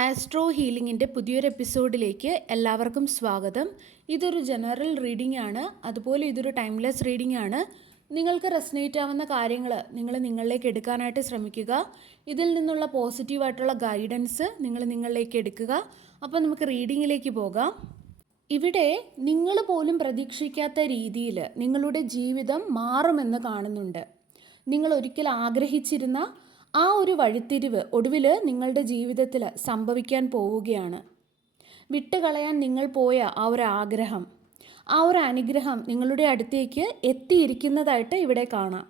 Astro ഹീലിംഗിൻ്റെ പുതിയൊരു എപ്പിസോഡിലേക്ക് എല്ലാവർക്കും സ്വാഗതം. ഇതൊരു ജനറൽ റീഡിംഗ് ആണ്, അതുപോലെ ഇതൊരു ടൈംലെസ് റീഡിംഗ് ആണ്. നിങ്ങൾക്ക് റെസനേറ്റ് ആവുന്ന കാര്യങ്ങൾ നിങ്ങളിലേക്ക് എടുക്കാനായിട്ട് ശ്രമിക്കുക. ഇതിൽ നിന്നുള്ള പോസിറ്റീവായിട്ടുള്ള ഗൈഡൻസ് നിങ്ങളിലേക്ക് എടുക്കുക. അപ്പോൾ നമുക്ക് റീഡിങ്ങിലേക്ക് പോകാം. ഇവിടെ നിങ്ങൾ പോലും പ്രതീക്ഷിക്കാത്ത രീതിയിൽ നിങ്ങളുടെ ജീവിതം മാറുമെന്ന് കാണുന്നുണ്ട്. നിങ്ങൾ ഒരിക്കൽ ആഗ്രഹിച്ചിരുന്ന ആ ഒരു വഴിത്തിരിവ് ഒടുവിൽ നിങ്ങളുടെ ജീവിതത്തിൽ സംഭവിക്കാൻ പോവുകയാണ്. വിട്ടുകളയാൻ നിങ്ങൾ പോയ ആ ഒരു ആഗ്രഹം, ആ ഒരു അനുഗ്രഹം നിങ്ങളുടെ അടുത്തേക്ക് എത്തിയിരിക്കുന്നതായിട്ട് ഇവിടെ കാണാം.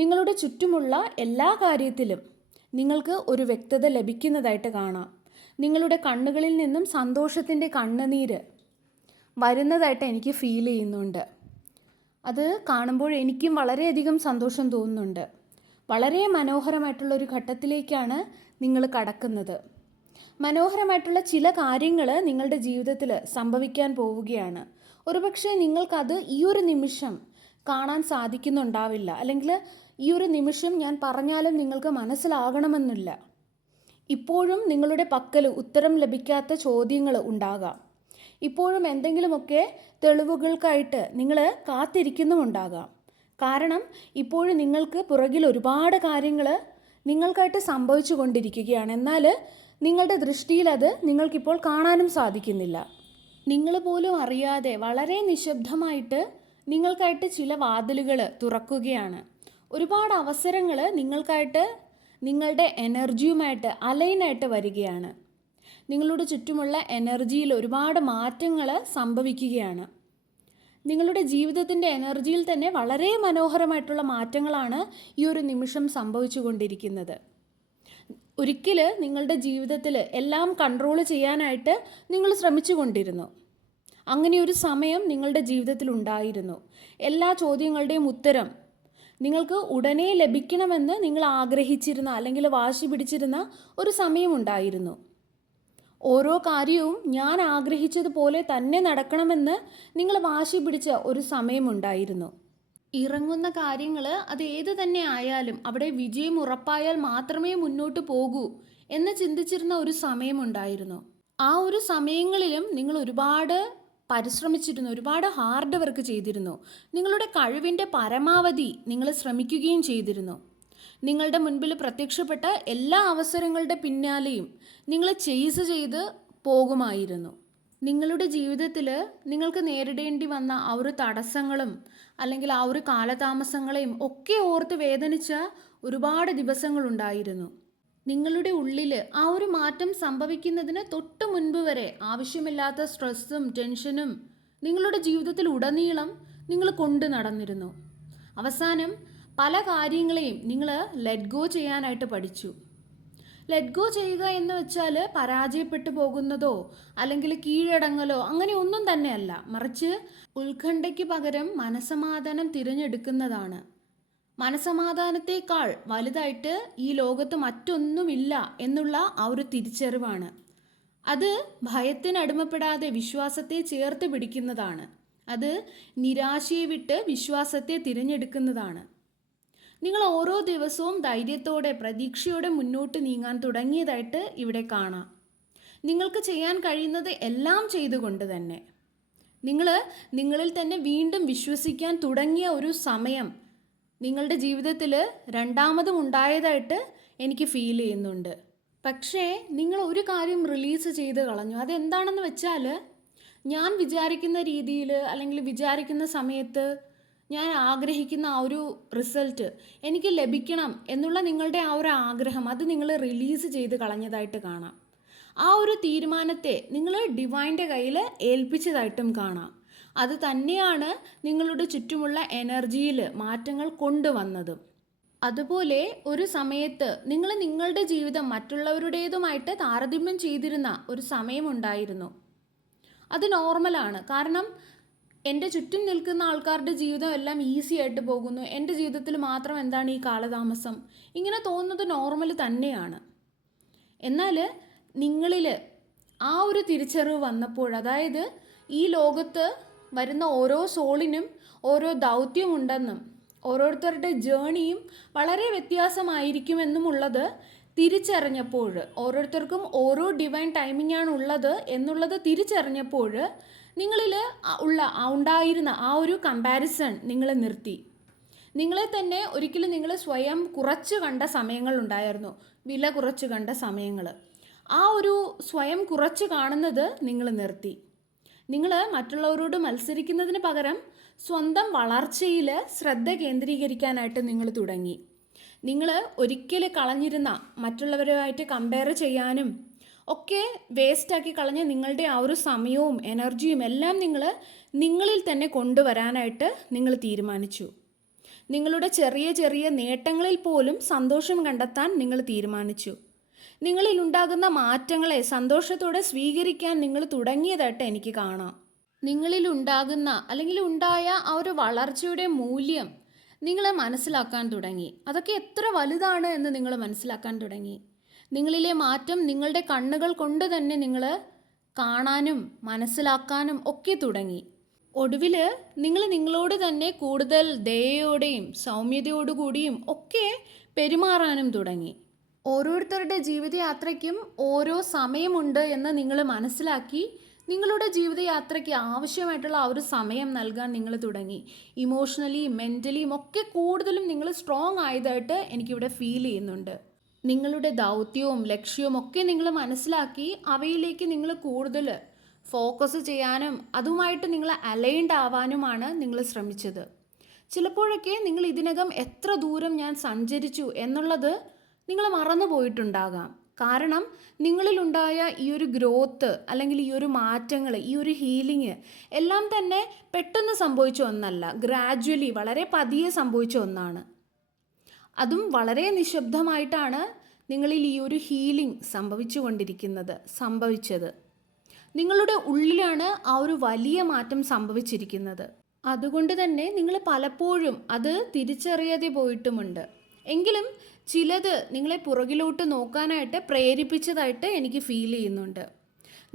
നിങ്ങളുടെ ചുറ്റുമുള്ള എല്ലാ കാര്യത്തിലും നിങ്ങൾക്ക് ഒരു വ്യക്തത ലഭിക്കുന്നതായിട്ട് കാണാം. നിങ്ങളുടെ കണ്ണുകളിൽ നിന്നും സന്തോഷത്തിൻ്റെ കണ്ണുനീര് വരുന്നതായിട്ട് എനിക്ക് ഫീൽ ചെയ്യുന്നുണ്ട്. അത് കാണുമ്പോൾ എനിക്കും വളരെയധികം സന്തോഷം തോന്നുന്നുണ്ട്. വളരെ മനോഹരമായിട്ടുള്ളൊരു ഘട്ടത്തിലേക്കാണ് നിങ്ങൾ കടക്കുന്നത്. മനോഹരമായിട്ടുള്ള ചില കാര്യങ്ങൾ നിങ്ങളുടെ ജീവിതത്തിൽ സംഭവിക്കാൻ പോവുകയാണ്. ഒരുപക്ഷെ നിങ്ങൾക്കത് ഈ ഒരു നിമിഷം കാണാൻ സാധിക്കുന്നുണ്ടാവില്ല, അല്ലെങ്കിൽ ഈ ഒരു നിമിഷം ഞാൻ പറഞ്ഞാലും നിങ്ങൾക്ക് മനസ്സിലാകണമെന്നില്ല. ഇപ്പോഴും നിങ്ങളുടെ പക്കൽ ഉത്തരം ലഭിക്കാത്ത ചോദ്യങ്ങൾ ഉണ്ടാകാം. ഇപ്പോഴും എന്തെങ്കിലുമൊക്കെ തെളിവുകൾക്കായിട്ട് നിങ്ങൾ കാത്തിരിക്കുന്നുമുണ്ടാകാം. കാരണം ഇപ്പോഴും നിങ്ങൾക്ക് പുറകിൽ ഒരുപാട് കാര്യങ്ങൾ നിങ്ങൾക്കായിട്ട് സംഭവിച്ചു കൊണ്ടിരിക്കുകയാണ്. എന്നാൽ നിങ്ങളുടെ ദൃഷ്ടിയിൽ അത് നിങ്ങൾക്കിപ്പോൾ കാണാനും സാധിക്കുന്നില്ല. നിങ്ങൾ പോലും അറിയാതെ വളരെ നിശബ്ദമായിട്ട് നിങ്ങൾക്കായിട്ട് ചില വാതിലുകൾ തുറക്കുകയാണ്. ഒരുപാട് അവസരങ്ങൾ നിങ്ങൾക്കായിട്ട് നിങ്ങളുടെ എനർജിയുമായിട്ട് അലൈനായിട്ട് വരികയാണ്. നിങ്ങളുടെ ചുറ്റുമുള്ള എനർജിയിൽ ഒരുപാട് മാറ്റങ്ങൾ സംഭവിക്കുകയാണ്. നിങ്ങളുടെ ജീവിതത്തിൻ്റെ എനർജിയിൽ തന്നെ വളരെ മനോഹരമായിട്ടുള്ള മാറ്റങ്ങളാണ് ഈ ഒരു നിമിഷം സംഭവിച്ചു കൊണ്ടിരിക്കുന്നത്. ഒരിക്കൽ നിങ്ങളുടെ ജീവിതത്തിൽ എല്ലാം കൺട്രോൾ ചെയ്യാനായിട്ട് നിങ്ങൾ ശ്രമിച്ചു കൊണ്ടിരുന്നു. അങ്ങനെയൊരു സമയം നിങ്ങളുടെ ജീവിതത്തിൽ ഉണ്ടായിരുന്നു. എല്ലാ ചോദ്യങ്ങളുടെയും ഉത്തരം നിങ്ങൾക്ക് ഉടനെ ലഭിക്കണമെന്ന് നിങ്ങൾ ആഗ്രഹിച്ചിരുന്ന അല്ലെങ്കിൽ വാശി പിടിച്ചിരുന്ന ഒരു സമയമുണ്ടായിരുന്നു. ഓരോ കാര്യവും ഞാൻ ആഗ്രഹിച്ചതുപോലെ തന്നെ നടക്കണമെന്ന് നിങ്ങൾ വാശി പിടിച്ച ഒരു സമയമുണ്ടായിരുന്നു. ഇറങ്ങുന്ന കാര്യങ്ങൾ അത് ഏത് തന്നെ ആയാലും അവിടെ വിജയം ഉറപ്പായാൽ മാത്രമേ മുന്നോട്ട് പോകൂ എന്ന് ചിന്തിച്ചിരുന്ന ഒരു സമയമുണ്ടായിരുന്നു. ആ ഒരു സമയങ്ങളിലും നിങ്ങൾ ഒരുപാട് പരിശ്രമിച്ചിരുന്നു, ഒരുപാട് ഹാർഡ് വർക്ക് ചെയ്തിരുന്നു. നിങ്ങളുടെ കഴിവിൻ്റെ പരമാവധി നിങ്ങൾ ശ്രമിക്കുകയും ചെയ്തിരുന്നു. നിങ്ങളുടെ മുൻപിൽ പ്രത്യക്ഷപ്പെട്ട എല്ലാ അവസരങ്ങളുടെ പിന്നാലെയും നിങ്ങൾ ചേസ് ചെയ്ത് പോകുമായിരുന്നു. നിങ്ങളുടെ ജീവിതത്തിൽ നിങ്ങൾക്ക് നേരിടേണ്ടി വന്ന ആ ഒരു തടസ്സങ്ങളും അല്ലെങ്കിൽ ആ ഒരു കാലതാമസങ്ങളെയും ഒക്കെ ഓർത്ത് വേദനിച്ച ഒരുപാട് ദിവസങ്ങളുണ്ടായിരുന്നു. നിങ്ങളുടെ ഉള്ളിൽ ആ ഒരു മാറ്റം സംഭവിക്കുന്നതിന് തൊട്ട് മുൻപ് വരെ ആവശ്യമില്ലാത്ത സ്ട്രെസ്സും ടെൻഷനും നിങ്ങളുടെ ജീവിതത്തിൽ ഉടനീളം നിങ്ങൾ കൊണ്ടു നടന്നിരുന്നു. അവസാനം പല കാര്യങ്ങളെയും നിങ്ങൾ ലെറ്റ് ഗോ ചെയ്യാനായിട്ട് പഠിച്ചു. ലെറ്റ് ഗോ ചെയ്യുക എന്ന് വെച്ചാൽ പരാജയപ്പെട്ടു പോകുന്നതോ അല്ലെങ്കിൽ കീഴടങ്ങലോ അങ്ങനെ ഒന്നും തന്നെയല്ല, മറിച്ച് ഉത്കണ്ഠയ്ക്ക് പകരം മനസമാധാനം തിരഞ്ഞെടുക്കുന്നതാണ്. മനസമാധാനത്തേക്കാൾ വലുതായിട്ട് ഈ ലോകത്ത് മറ്റൊന്നുമില്ല എന്നുള്ള ആ ഒരു തിരിച്ചറിവാണ്. അത് ഭയത്തിനടിമപ്പെടാതെ വിശ്വാസത്തെ ചേർത്ത് പിടിക്കുന്നതാണ്. അത് നിരാശയെ വിട്ട് വിശ്വാസത്തെ തിരഞ്ഞെടുക്കുന്നതാണ്. നിങ്ങൾ ഓരോ ദിവസവും ധൈര്യത്തോടെ പ്രതീക്ഷയോടെ മുന്നോട്ട് നീങ്ങാൻ തുടങ്ങിയതായിട്ട് ഇവിടെ കാണാം. നിങ്ങൾക്ക് ചെയ്യാൻ കഴിയുന്നത് എല്ലാം ചെയ്തുകൊണ്ട് തന്നെ നിങ്ങൾ നിങ്ങളിൽ തന്നെ വീണ്ടും വിശ്വസിക്കാൻ തുടങ്ങിയ ഒരു സമയം നിങ്ങളുടെ ജീവിതത്തിൽ രണ്ടാമതും ഉണ്ടായതായിട്ട് എനിക്ക് ഫീൽ ചെയ്യുന്നുണ്ട്. പക്ഷേ നിങ്ങൾ ഒരു കാര്യം റിലീസ് ചെയ്ത് കളഞ്ഞു. അതെന്താണെന്ന് വെച്ചാൽ, ഞാൻ വിചാരിക്കുന്ന രീതിയിൽ അല്ലെങ്കിൽ വിചാരിക്കുന്ന സമയത്ത് ഞാൻ ആഗ്രഹിക്കുന്ന ആ ഒരു റിസൾട്ട് എനിക്ക് ലഭിക്കണം എന്നുള്ള നിങ്ങളുടെ ആ ഒരു ആഗ്രഹം അത് നിങ്ങൾ റിലീസ് ചെയ്ത് കളഞ്ഞതായിട്ട് കാണാം. ആ ഒരു തീരുമാനത്തെ നിങ്ങൾ ഡിവൈൻ്റെ കയ്യിൽ ഏൽപ്പിച്ചതായിട്ടും കാണാം. അത് തന്നെയാണ് നിങ്ങളുടെ ചുറ്റുമുള്ള എനർജിയിൽ മാറ്റങ്ങൾ കൊണ്ടുവന്നതും. അതുപോലെ ഒരു സമയത്ത് നിങ്ങൾ നിങ്ങളുടെ ജീവിതം മറ്റുള്ളവരുടേതുമായിട്ട് താരതമ്യം ചെയ്തിരുന്ന ഒരു സമയമുണ്ടായിരുന്നു. അത് നോർമലാണ്. കാരണം എൻ്റെ ചുറ്റും നിൽക്കുന്ന ആൾക്കാരുടെ ജീവിതം എല്ലാം ഈസി ആയിട്ട് പോകുന്നു, എൻ്റെ ജീവിതത്തിൽ മാത്രം എന്താണ് ഈ കാലതാമസം, ഇങ്ങനെ തോന്നുന്നത് നോർമൽ തന്നെയാണ്. എന്നാൽ നിങ്ങളിൽ ആ ഒരു തിരിച്ചറിവ് വന്നപ്പോൾ, അതായത് ഈ ലോകത്ത് വരുന്ന ഓരോ സോളിനും ഓരോ ദൗത്യമുണ്ടെന്നും ഓരോരുത്തരുടെ ജേണിയും വളരെ വ്യത്യാസമായിരിക്കുമെന്നുമുള്ളത് തിരിച്ചറിഞ്ഞപ്പോൾ, ഓരോരുത്തർക്കും ഓരോ ഡിവൈൻ ടൈമിംഗ് ആണ് ഉള്ളത് എന്നുള്ളത് തിരിച്ചറിഞ്ഞപ്പോൾ നിങ്ങളിൽ ഉണ്ടായിരുന്ന ആ ഒരു കമ്പാരിസൺ നിങ്ങൾ നിർത്തി. നിങ്ങളെ തന്നെ ഒരിക്കലും നിങ്ങൾ സ്വയം കുറച്ച് കണ്ട സമയങ്ങളുണ്ടായിരുന്നു, വില കുറച്ച് കണ്ട സമയങ്ങൾ. ആ ഒരു സ്വയം കുറച്ച് കാണുന്നത് നിങ്ങൾ നിർത്തി. നിങ്ങൾ മറ്റുള്ളവരോട് മത്സരിക്കുന്നതിന് പകരം സ്വന്തം വളർച്ചയിൽ ശ്രദ്ധ കേന്ദ്രീകരിക്കാനായിട്ട് നിങ്ങൾ തുടങ്ങി. നിങ്ങൾ ഒരിക്കൽ കളഞ്ഞിരുന്ന മറ്റുള്ളവരുമായിട്ട് കമ്പയർ ചെയ്യാനും ഒക്കെ വേസ്റ്റാക്കി കളഞ്ഞ നിങ്ങളുടെ ആ ഒരു സമയവും എനർജിയും എല്ലാം നിങ്ങളിൽ തന്നെ കൊണ്ടുവരാനായിട്ട് നിങ്ങൾ തീരുമാനിച്ചു. നിങ്ങളുടെ ചെറിയ ചെറിയ നേട്ടങ്ങളിൽ പോലും സന്തോഷം കണ്ടെത്താൻ നിങ്ങൾ തീരുമാനിച്ചു. നിങ്ങളിൽ ഉണ്ടാകുന്ന മാറ്റങ്ങളെ സന്തോഷത്തോടെ സ്വീകരിക്കാൻ നിങ്ങൾ തുടങ്ങിയതായിട്ട് എനിക്ക് കാണാം. നിങ്ങളിൽ ഉണ്ടാകുന്ന അല്ലെങ്കിൽ ഉണ്ടായ ആ ഒരു വളർച്ചയുടെ മൂല്യം നിങ്ങൾ മനസ്സിലാക്കാൻ തുടങ്ങി. അതൊക്കെ എത്ര വലുതാണ് എന്ന് നിങ്ങൾ മനസ്സിലാക്കാൻ തുടങ്ങി. നിങ്ങളിലെ മാറ്റം നിങ്ങളുടെ കണ്ണുകൾ കൊണ്ട് തന്നെ നിങ്ങൾ കാണാനും മനസ്സിലാക്കാനും ഒക്കെ തുടങ്ങി. ഒടുവിൽ നിങ്ങൾ നിങ്ങളോട് തന്നെ കൂടുതൽ ദയയോടെയും സൗമ്യതയോടുകൂടിയും ഒക്കെ പെരുമാറാനും തുടങ്ങി. ഓരോരുത്തരുടെ ജീവിതയാത്രയ്ക്കും ഓരോ സമയമുണ്ട് എന്ന് നിങ്ങൾ മനസ്സിലാക്കി നിങ്ങളുടെ ജീവിതയാത്രയ്ക്ക് ആവശ്യമായിട്ടുള്ള ആ ഒരു സമയം നൽകാൻ നിങ്ങൾ തുടങ്ങി. ഇമോഷണലിയും മെൻ്റലിയും ഒക്കെ കൂടുതലും നിങ്ങൾ സ്ട്രോങ് ആയതായിട്ട് എനിക്കിവിടെ ഫീൽ ചെയ്യുന്നുണ്ട്. നിങ്ങളുടെ ദൗത്യവും ലക്ഷ്യവും ഒക്കെ നിങ്ങൾ മനസ്സിലാക്കി അവയിലേക്ക് നിങ്ങൾ കൂടുതൽ ഫോക്കസ് ചെയ്യാനും അതുമായിട്ട് നിങ്ങൾ അലൈൻഡ് ആവാനുമാണ് നിങ്ങൾ ശ്രമിച്ചത്. ചിലപ്പോഴൊക്കെ നിങ്ങൾ ഇതിനകം എത്ര ദൂരം ഞാൻ സഞ്ചരിച്ചു എന്നുള്ളത് നിങ്ങൾ മറന്നു പോയിട്ടുണ്ടാകാം. കാരണം നിങ്ങളിലുണ്ടായ ഈ ഒരു ഗ്രോത്ത് അല്ലെങ്കിൽ ഈ ഒരു മാറ്റങ്ങൾ, ഈ ഒരു ഹീലിംഗ് എല്ലാം തന്നെ പെട്ടെന്ന് സംഭവിച്ച ഒന്നല്ല, ഗ്രാജ്വലി വളരെ പതിയെ സംഭവിച്ച ഒന്നാണ്. അതും വളരെ നിശബ്ദമായിട്ടാണ് നിങ്ങളിൽ ഈ ഒരു ഹീലിംഗ് സംഭവിച്ചത്. നിങ്ങളുടെ ഉള്ളിലാണ് ആ ഒരു വലിയ മാറ്റം സംഭവിച്ചിരിക്കുന്നത്. അതുകൊണ്ട് തന്നെ നിങ്ങൾ പലപ്പോഴും അത് തിരിച്ചറിയാതെ പോയിട്ടുമുണ്ട്. എങ്കിലും ചിലത് നിങ്ങളെ പുറകിലോട്ട് നോക്കാനായിട്ട് പ്രേരിപ്പിച്ചതായിട്ട് എനിക്ക് ഫീൽ ചെയ്യുന്നുണ്ട്.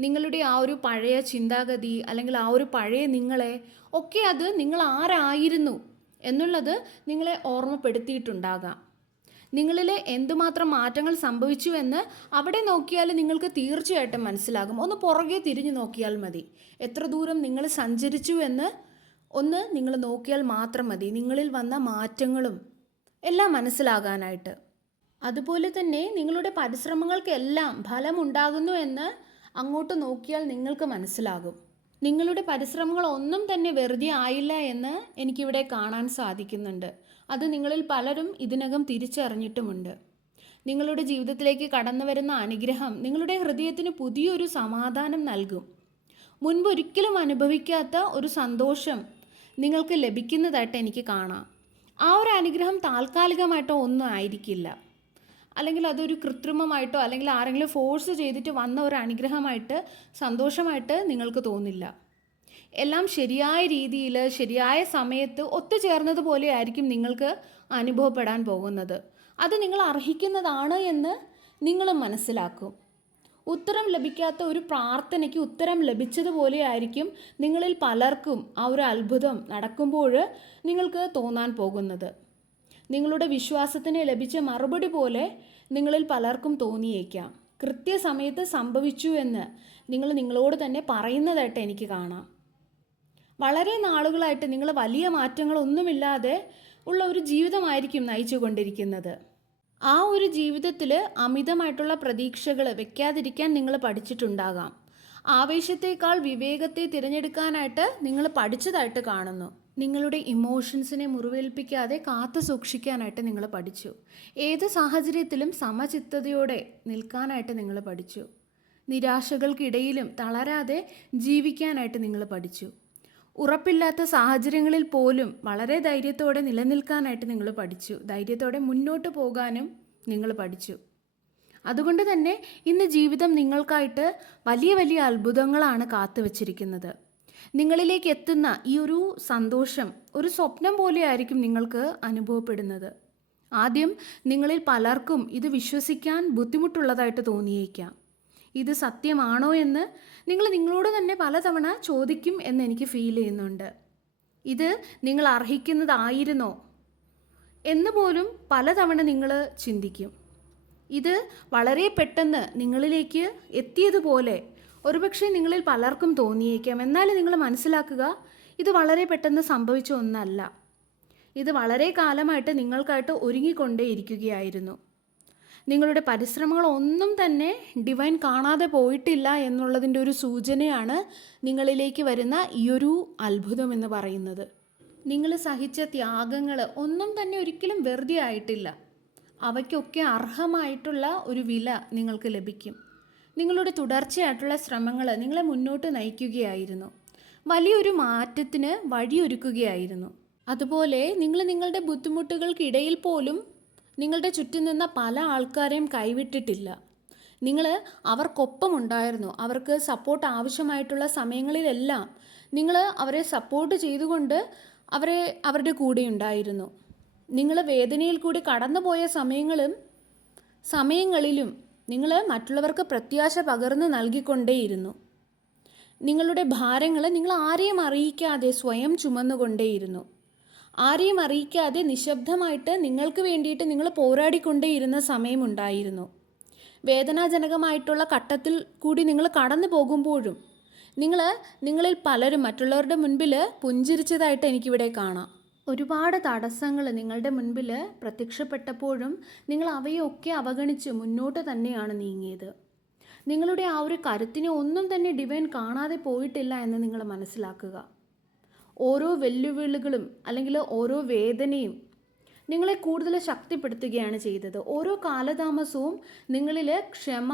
നിങ്ങളുടെ ആ ഒരു പഴയ ചിന്താഗതി അല്ലെങ്കിൽ ആ ഒരു പഴയ നിങ്ങളെ ഒക്കെ അത് നിങ്ങൾ ആരായിരുന്നു എന്നുള്ളത് നിങ്ങളെ ഓർമ്മപ്പെടുത്തിയിട്ടുണ്ടാകാം. നിങ്ങളിൽ എന്തുമാത്രം മാറ്റങ്ങൾ സംഭവിച്ചു എന്ന് അവിടെ നോക്കിയാൽ നിങ്ങൾക്ക് തീർച്ചയായിട്ടും മനസ്സിലാകും. ഒന്ന് പുറകെ തിരിഞ്ഞു നോക്കിയാൽ മതി. എത്ര ദൂരം നിങ്ങൾ സഞ്ചരിച്ചു എന്ന് ഒന്ന് നിങ്ങൾ നോക്കിയാൽ മാത്രം മതി നിങ്ങളിൽ വന്ന മാറ്റങ്ങളും എല്ലാം മനസ്സിലാകാനായിട്ട്. അതുപോലെ തന്നെ നിങ്ങളുടെ പരിശ്രമങ്ങൾക്കെല്ലാം ഫലമുണ്ടാകുന്നു എന്ന് അങ്ങോട്ട് നോക്കിയാൽ നിങ്ങൾക്ക് മനസ്സിലാകും. നിങ്ങളുടെ പരിശ്രമങ്ങളൊന്നും തന്നെ വെറുതെ ആയില്ല എന്ന് എനിക്കിവിടെ കാണാൻ സാധിക്കുന്നുണ്ട്. അത് നിങ്ങളിൽ പലരും ഇതിനകം തിരിച്ചറിഞ്ഞിട്ടുമുണ്ട്. നിങ്ങളുടെ ജീവിതത്തിലേക്ക് കടന്നു വരുന്ന അനുഗ്രഹം നിങ്ങളുടെ ഹൃദയത്തിന് പുതിയൊരു സമാധാനം നൽകും. മുൻപൊരിക്കലും അനുഭവിക്കാത്ത ഒരു സന്തോഷം നിങ്ങൾക്ക് ലഭിക്കുന്നതായിട്ട് എനിക്ക് കാണാം. ആ ഒരു അനുഗ്രഹം താൽക്കാലികമായിട്ടോ ഒന്നും ആയിരിക്കില്ല, അല്ലെങ്കിൽ അതൊരു കൃത്രിമമായിട്ടോ അല്ലെങ്കിൽ ആരെങ്കിലും ഫോഴ്സ് ചെയ്തിട്ട് വന്ന ഒരു അനുഗ്രഹമായിട്ട് സന്തോഷമായിട്ട് നിങ്ങൾക്ക് തോന്നില്ല. എല്ലാം ശരിയായ രീതിയിൽ ശരിയായ സമയത്ത് ഒത്തുചേർന്നതുപോലെ ആയിരിക്കും നിങ്ങൾക്ക് അനുഭവപ്പെടാൻ പോകുന്നത്. അത് നിങ്ങൾ അർഹിക്കുന്നതാണ് എന്ന് നിങ്ങളും മനസ്സിലാക്കും. ഉത്തരം ലഭിക്കാത്ത ഒരു പ്രാർത്ഥനയ്ക്ക് ഉത്തരം ലഭിച്ചതുപോലെ ആയിരിക്കും നിങ്ങളിൽ പലർക്കും ആ ഒരു അത്ഭുതം നടക്കുമ്പോൾ നിങ്ങൾക്ക് തോന്നാൻ പോകുന്നത്. നിങ്ങളുടെ വിശ്വാസത്തിന് ലഭിച്ച മറുപടി പോലെ നിങ്ങളിൽ പലർക്കും തോന്നിയേക്കാം. കൃത്യസമയത്ത് സംഭവിച്ചു എന്ന് നിങ്ങളോട് തന്നെ പറയുന്നതായിട്ട് എനിക്ക് കാണാം. വളരെ നാളുകളായിട്ട് നിങ്ങൾ വലിയ മാറ്റങ്ങളൊന്നുമില്ലാതെ ഉള്ള ഒരു ജീവിതമായിരിക്കും നയിച്ചു കൊണ്ടിരിക്കുന്നത്. ആ ഒരു ജീവിതത്തിൽ അമിതമായിട്ടുള്ള പ്രതീക്ഷകൾ വെക്കാതിരിക്കാൻ നിങ്ങൾ പഠിച്ചിട്ടുണ്ടാകാം. ആവേശത്തേക്കാൾ വിവേകത്തെ തിരഞ്ഞെടുക്കാനായിട്ട് നിങ്ങൾ പഠിച്ചതായിട്ട് കാണുന്നു. നിങ്ങളുടെ ഇമോഷൻസിനെ മുറിവേൽപ്പിക്കാതെ കാത്തു സൂക്ഷിക്കാനായിട്ട് നിങ്ങൾ പഠിച്ചു. ഏത് സാഹചര്യത്തിലും സമചിത്തതയോടെ നിൽക്കാനായിട്ട് നിങ്ങൾ പഠിച്ചു. നിരാശകൾക്കിടയിലും തളരാതെ ജീവിക്കാനായിട്ട് നിങ്ങൾ പഠിച്ചു. ഉറപ്പില്ലാത്ത സാഹചര്യങ്ങളിൽ പോലും വളരെ ധൈര്യത്തോടെ നിലനിൽക്കാനായിട്ട് നിങ്ങൾ പഠിച്ചു. ധൈര്യത്തോടെ മുന്നോട്ട് പോകാനും നിങ്ങൾ പഠിച്ചു. അതുകൊണ്ട് തന്നെ ഇന്ന് ജീവിതം നിങ്ങൾക്കായിട്ട് വലിയ വലിയ അത്ഭുതങ്ങളാണ് കാത്തു വച്ചിരിക്കുന്നത്. നിങ്ങളിലേക്ക് എത്തുന്ന ഈ ഒരു സന്തോഷം ഒരു സ്വപ്നം പോലെയായിരിക്കും നിങ്ങൾക്ക് അനുഭവപ്പെടുന്നത്. ആദ്യം നിങ്ങളിൽ പലർക്കും ഇത് വിശ്വസിക്കാൻ ബുദ്ധിമുട്ടുള്ളതായിട്ട് തോന്നിയേക്കാം. ഇത് സത്യമാണോ എന്ന് നിങ്ങളോട് തന്നെ പലതവണ ചോദിക്കും എന്ന് എനിക്ക് ഫീൽ ചെയ്യുന്നുണ്ട്. ഇത് നിങ്ങൾ അർഹിക്കുന്നതായിരുന്നോ എന്ന് പോലും പലതവണ നിങ്ങൾ ചിന്തിക്കും. ഇത് വളരെ പെട്ടെന്ന് നിങ്ങളിലേക്ക് എത്തിയതുപോലെ ഒരുപക്ഷെ നിങ്ങളിൽ പലർക്കും തോന്നിയേക്കാം. എന്നാൽ നിങ്ങൾ മനസ്സിലാക്കുക, ഇത് വളരെ പെട്ടെന്ന് സംഭവിച്ച ഒന്നല്ല. ഇത് വളരെ കാലമായിട്ട് നിങ്ങൾക്കായിട്ട് ഒരുങ്ങിക്കൊണ്ടേയിരിക്കുകയായിരുന്നു. നിങ്ങളുടെ പരിശ്രമങ്ങളൊന്നും തന്നെ ഡിവൈൻ കാണാതെ പോയിട്ടില്ല എന്നുള്ളതിൻ്റെ ഒരു സൂചനയാണ് നിങ്ങളിലേക്ക് വരുന്ന ഈയൊരു അത്ഭുതം എന്ന് പറയുന്നത്. നിങ്ങൾ സഹിച്ച ത്യാഗങ്ങൾ ഒന്നും തന്നെ ഒരിക്കലും വെറുതെ ആയിട്ടില്ല. അവയ്ക്കൊക്കെ അർഹമായിട്ടുള്ള ഒരു വില നിങ്ങൾക്ക് ലഭിക്കും. നിങ്ങളുടെ തുടർച്ചയായിട്ടുള്ള ശ്രമങ്ങൾ നിങ്ങളെ മുന്നോട്ട് നയിക്കുകയായിരുന്നു, വലിയൊരു മാറ്റത്തിന് വഴിയൊരുക്കുകയായിരുന്നു. അതുപോലെ നിങ്ങൾ നിങ്ങളുടെ ബുദ്ധിമുട്ടുകൾക്കിടയിൽ പോലും നിങ്ങളുടെ ചുറ്റും നിന്ന പല ആൾക്കാരെയും കൈവിട്ടിട്ടില്ല. നിങ്ങൾ അവർക്കൊപ്പം ഉണ്ടായിരുന്നു. അവർക്ക് സപ്പോർട്ട് ആവശ്യമായിട്ടുള്ള സമയങ്ങളിലെല്ലാം നിങ്ങൾ അവരെ സപ്പോർട്ട് ചെയ്തുകൊണ്ട് അവരുടെ കൂടെ ഉണ്ടായിരുന്നു. നിങ്ങൾ വേദനയിൽ കൂടി കടന്നുപോയ സമയങ്ങളിലും നിങ്ങൾ മറ്റുള്ളവർക്ക് പ്രത്യാശ പകർന്നു നൽകിക്കൊണ്ടേയിരുന്നു. നിങ്ങളുടെ ഭാരങ്ങൾ നിങ്ങൾ ആരെയും അറിയിക്കാതെ സ്വയം ചുമന്നുകൊണ്ടേയിരുന്നു. ആരെയും അറിയിക്കാതെ നിശബ്ദമായിട്ട് നിങ്ങൾക്ക് വേണ്ടിയിട്ട് നിങ്ങൾ പോരാടിക്കൊണ്ടേയിരുന്ന സമയമുണ്ടായിരുന്നു. വേദനാജനകമായിട്ടുള്ള ഘട്ടത്തിൽ കൂടി നിങ്ങൾ കടന്നു പോകുമ്പോഴും നിങ്ങളിൽ പലരും മറ്റുള്ളവരുടെ മുൻപിൽ പുഞ്ചിരിച്ചതായിട്ട് എനിക്കിവിടെ കാണാം. ഒരുപാട് തടസ്സങ്ങൾ നിങ്ങളുടെ മുൻപിൽ പ്രത്യക്ഷപ്പെട്ടപ്പോഴും നിങ്ങൾ അവയൊക്കെ അവഗണിച്ച് മുന്നോട്ട് തന്നെയാണ് നീങ്ങിയത്. നിങ്ങളുടെ ആ ഒരു കരുത്തിനെ ഒന്നും തന്നെ ഡിവൈൻ കാണാതെ പോയിട്ടില്ല എന്ന് നിങ്ങൾ മനസ്സിലാക്കുക. ഓരോ വെല്ലുവിളികളും അല്ലെങ്കിൽ ഓരോ വേദനയും നിങ്ങളെ കൂടുതൽ ശക്തിപ്പെടുത്തുകയാണ് ചെയ്തത്. ഓരോ കാലതാമസവും നിങ്ങളിൽ ക്ഷമ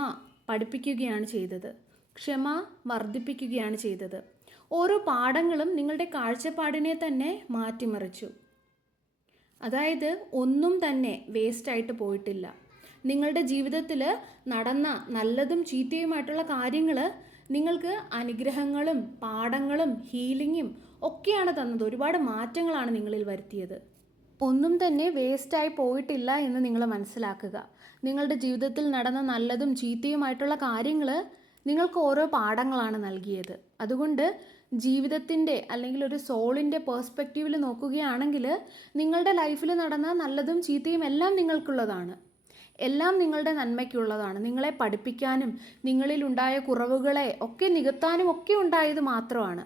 പഠിപ്പിക്കുകയാണ് ചെയ്തത്, ക്ഷമ വർദ്ധിപ്പിക്കുകയാണ് ചെയ്തത്. ഓരോ പാഠങ്ങളും നിങ്ങളുടെ കാഴ്ചപ്പാടിനെ തന്നെ മാറ്റിമറിച്ചു. അതായത് ഒന്നും തന്നെ വേസ്റ്റായിട്ട് പോയിട്ടില്ല. നിങ്ങളുടെ ജീവിതത്തിൽ നടന്ന നല്ലതും ചീത്തയുമായിട്ടുള്ള കാര്യങ്ങൾ നിങ്ങൾക്ക് അനുഗ്രഹങ്ങളും പാഠങ്ങളും ഹീലിങ്ങും ഒക്കെയാണ് തന്നത്. ഒരുപാട് മാറ്റങ്ങളാണ് നിങ്ങളിൽ വരുത്തിയത്. ഒന്നും തന്നെ വേസ്റ്റായി പോയിട്ടില്ല എന്ന് നിങ്ങൾ മനസ്സിലാക്കുക. നിങ്ങളുടെ ജീവിതത്തിൽ നടന്ന നല്ലതും ചീത്തയുമായിട്ടുള്ള കാര്യങ്ങൾ നിങ്ങൾക്ക് ഓരോ പാഠങ്ങളാണ് നൽകിയത്. അതുകൊണ്ട് ജീവിതത്തിൻ്റെ അല്ലെങ്കിൽ ഒരു സോളിൻ്റെ പേഴ്സ്പെക്റ്റീവിൽ നോക്കുകയാണെങ്കിൽ നിങ്ങളുടെ ലൈഫിൽ നടന്ന നല്ലതും ചീത്തയും എല്ലാം നിങ്ങൾക്കുള്ളതാണ്. എല്ലാം നിങ്ങളുടെ നന്മയ്ക്കുള്ളതാണ്. നിങ്ങളെ പഠിപ്പിക്കാനും നിങ്ങളിലുണ്ടായ കുറവുകളെ ഒക്കെ നികത്താനും ഒക്കെ ഉണ്ടായത് മാത്രമാണ്.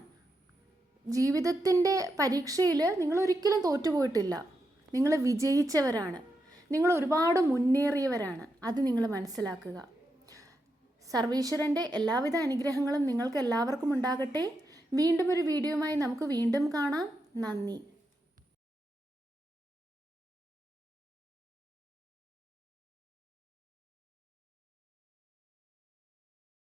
ജീവിതത്തിൻ്റെ പരീക്ഷയിൽ നിങ്ങൾ ഒരിക്കലും തോറ്റുപോയിട്ടില്ല. നിങ്ങൾ വിജയിച്ചവരാണ്. നിങ്ങൾ ഒരുപാട് മുന്നേറിയവരാണ്. അത് നിങ്ങൾ മനസ്സിലാക്കുക. സർവീശ്വരൻ്റെ എല്ലാവിധ അനുഗ്രഹങ്ങളും നിങ്ങൾക്ക് എല്ലാവർക്കും ഉണ്ടാകട്ടെ. വീണ്ടും ഒരു വീഡിയോയുമായി നമുക്ക് വീണ്ടും കാണാം. നന്ദി.